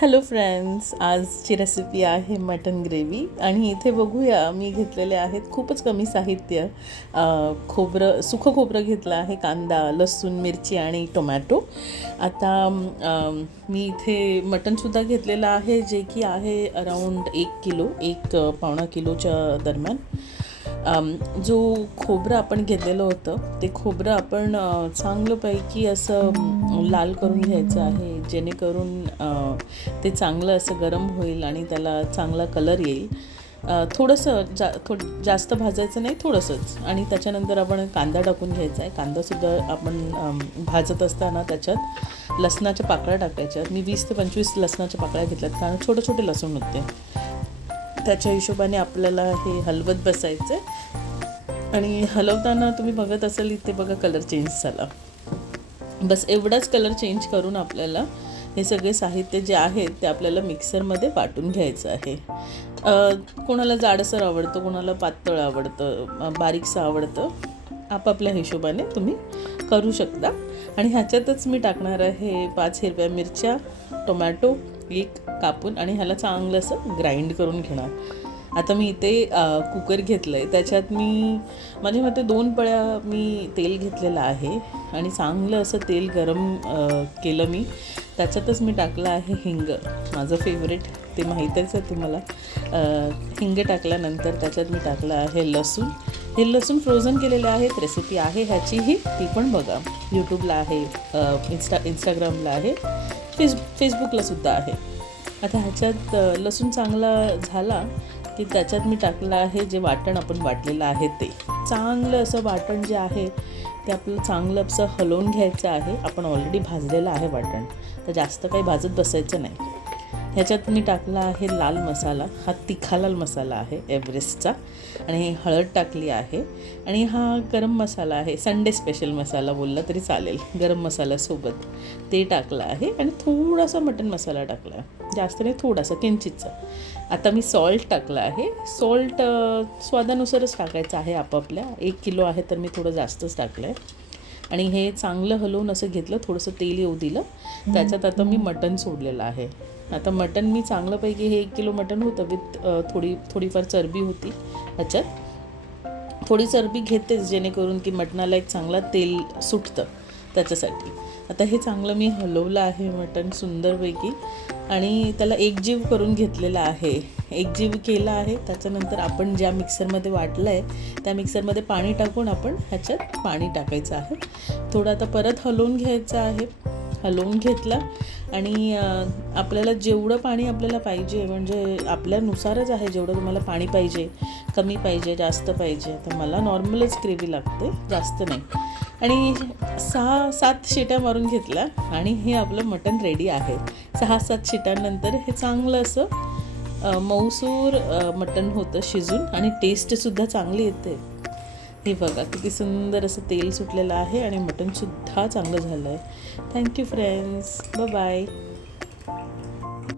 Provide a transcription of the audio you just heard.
Hello friends, आजची recipe आहे mutton gravy. आणि इथे बघूया, मी घेतलेले आहेत खूपच कमी साहित्य. सुखं खोबरं घेतलं आहे, कांदा, लसूण, मिरची आणि टोमॅटो. आता मी इथे मटनसुद्धा घेतलेलं आहे, जे की आहे अराऊंड 1 किलो, 1 पावणा किलोच्या दरम्यान. जो खोबरं आपण घेतलेलं होतं ते खोबरं आपण चांगलंपैकी असं लाल करून घ्यायचं आहे, जेणेकरून ते चांगलं असं गरम होईल आणि त्याला चांगला कलर येईल. थोडंसं जास्त भाजायचं नाही, थोडंसंच. आणि त्याच्यानंतर आपण कांदा टाकून घ्यायचा आहे. कांदासुद्धा आपण भाजत असताना त्याच्यात लसणाच्या पाकळ्या टाकायच्या. मी 20 ते 25 लसणाच्या पाकळ्या घेतल्यात, कारण छोटे छोटे लसूण होते. त्याच्या हिशोबाने आपल्याला हे हलवत बसायचं आहे. आणि हलवताना तुम्ही बघत असाल, इथे बघा कलर चेंज झाला. बस एवढाच कलर चेंज करून आपल्याला हे सगळे साहित्य जे आहेत ते आपल्याला मिक्सरमध्ये वाटून घ्यायचं आहे. कोणाला जाडसर आवडतं, कोणाला पातळ आवडतं, बारीकसं आवडतं, आपापल्या हिशोबाने तुम्ही करू शकता. आणि ह्याच्यातच मी टाकणार आहे 5 हिरव्या मिरच्या, टोमॅटो 1 कापून, आणि ह्याला चांगलं असं ग्राइंड करून घेणार. आता मी इथे कुकर घेतलं आहे, त्याच्यात मी माझ्या मते 2 पळ्या मी तेल घेतलेलं आहे. आणि चांगलं असं तेल गरम केलं मी. त्याच्यातच मी टाकलं आहे हिंग, माझं फेवरेट, ते माहीतच आहे तुम्हाला. हिंग टाकल्यानंतर त्याच्यात मी टाकलं आहे लसूण. हे लसूण फ्रोझन केलेले आहेत, रेसिपी आहे ह्याचीही, ती पण बघा. यूट्यूबला आहे, इंस्टाग्रामला आहे, फेसबुकलासुद्धा आहे. आता ह्याच्यात लसूण चांगला झाला की त्याच्यात मी टाकलं आहे जे वाटण आपण वाटलेलं आहे ते. चांगलं असं वाटण जे आहे ते आपलं चांगलं असं हलवून घ्यायचं आहे. आपण ऑलरेडी भाजलेलं आहे वाटण, तर जास्त काही भाजत बसायचं नाही. ह्याच्यात मी टाकला आहे लाल मसाला. हा तिखा लाल मसाला आहे एव्हरेस्टचा. आणि हळद टाकली आहे. आणि हा गरम मसाला आहे, संडे स्पेशल मसाला बोलला तरी चालेल, गरम मसाल्यासोबत ते टाकलं आहे. आणि थोडासा मटन मसाला टाकला आहे, जास्त नाही, थोडासा, किंचितचा. आता मी सॉल्ट टाकलं आहे. सॉल्ट स्वादानुसारच टाकायचं आहे आपापल्या. 1 किलो आहे तर मी थोडं जास्तच टाकलं आहे. आणि हे चांगलं हलवून असं घेतलं, थोडंसं तेल येऊ दिलं. त्याच्यात आता मी मटण सोडलेलं आहे. आता मटण मी चांगल्यापैकी, हे 1 किलो मटण होतं, विथ थोडीफार चरबी होती ह्याच्यात. थोडी चरबी घेतेच, जेणेकरून की मटणाला एक चांगला तेल सुटतं त्याच्यासाठी. आता हे चांगलं मी हलवलं आहे मटण सुंदरपैकी, आणि त्याला एकजीव करून घेतलेला आहे. एकजीव केला आहे. त्याच्यानंतर आपण ज्या मिक्सरमध्ये वाटलं आहे त्या मिक्सरमध्ये पाणी टाकून आपण ह्याच्यात पाणी टाकायचं आहे. थोडं आता परत हलवून घ्यायचं आहे. हलवून घेतला. आणि आपल्याला जेवढं पाणी आपल्याला पाहिजे, म्हणजे आपल्यानुसारच आहे, जेवढं तुम्हाला पाणी पाहिजे, कमी पाहिजे, जास्त पाहिजे. तर मला नॉर्मलच ग्रेव्ही लागते, जास्त नाही. आणि 6-7 शिट्या मारून घेतल्या आणि हे आपलं मटण रेडी आहे. 6-7 शिट्यांनंतर हे चांगलं असं मऊसूर मटण होतं शिजून, आणि टेस्टसुद्धा चांगली येते. हे बघा किती सुंदर असं तेल सुटलेलं आहे, आणि मटणसुद्धा चांगलं झालं आहे. Thank you friends, bye.